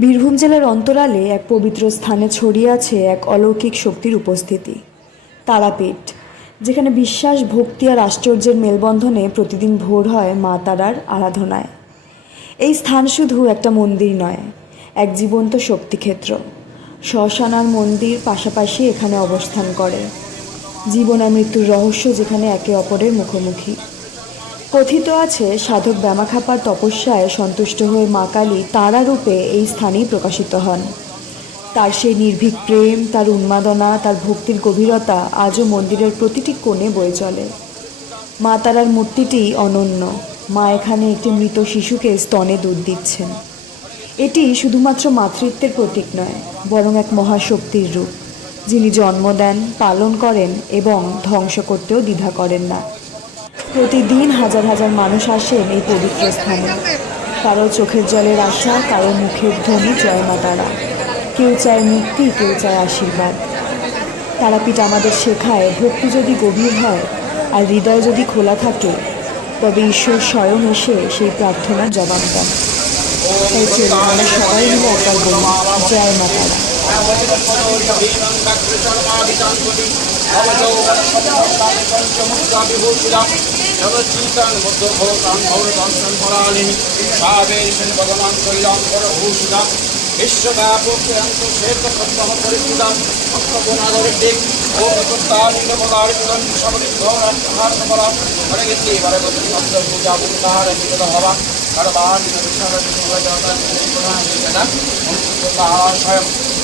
বীরভূম জেলার অন্তরালে এক পবিত্র স্থানে ছড়িয়ে আছে এক অলৌকিক শক্তির উপস্থিতি, তারাপীঠ, যেখানে বিশ্বাস, ভক্তি আর আশ্চর্যের মেলবন্ধনে প্রতিদিন ভোর হয় মা তারার আরাধনায়। এই স্থান শুধু একটা মন্দির নয়, এক জীবন্ত শক্তিক্ষেত্র। শ্মশানার মন্দির পাশাপাশি এখানে অবস্থান করে। জীবন আর মৃত্যুর রহস্য যেখানে একে অপরের মুখোমুখি। কথিত আছে, সাধক ব্যামাখাপার তপস্যায় সন্তুষ্ট হয়ে মা কালী তারা রূপে এই স্থানেই প্রকাশিত হন। তার সেই নির্ভীক প্রেম, তার উন্মাদনা, তার ভক্তির গভীরতা আজও মন্দিরের প্রতিটি কোণে বয়ে চলে। মা তারার মূর্তিটি অনন্য। মা এখানে একটি মৃত শিশুকে স্তনে দুধ দিচ্ছেন। এটি শুধুমাত্র মাতৃত্বের প্রতীক নয়, বরং এক মহাশক্তির রূপ। যিনি জন্ম দেন, পালন করেন এবং ধ্বংস করতেও দ্বিধা করেন না। প্রতিদিন হাজার হাজার মানুষ আসেন এই পবিত্র স্থানে। কারও চোখের জলের আশা, কারও মুখের ধ্বনি জয় মা তারা। কেউ চায় মুক্তি, কেউ চায় আশীর্বাদ। তারাপীঠ আমাদের শেখায়, ভক্তি যদি গভীর হয় আর হৃদয় যদি খোলা থাকে, তবে ঈশ্বর স্বয়ং এসে সেই প্রার্থনার জবাব দেন। তাই চলুন আমরা সবাই মিলে একবার বলি, জয় মা তারা বিশ্বকাপরিচিতাম অষ্টগুণাগরিক ও প্রতারিতপদারিতম সবলিদ্ধরাম হরে গেছি এবারে শব্দ পূজা পুনর বিগত হওয়া সর্বান বিশ্বকাপ ওম সর্বা ওই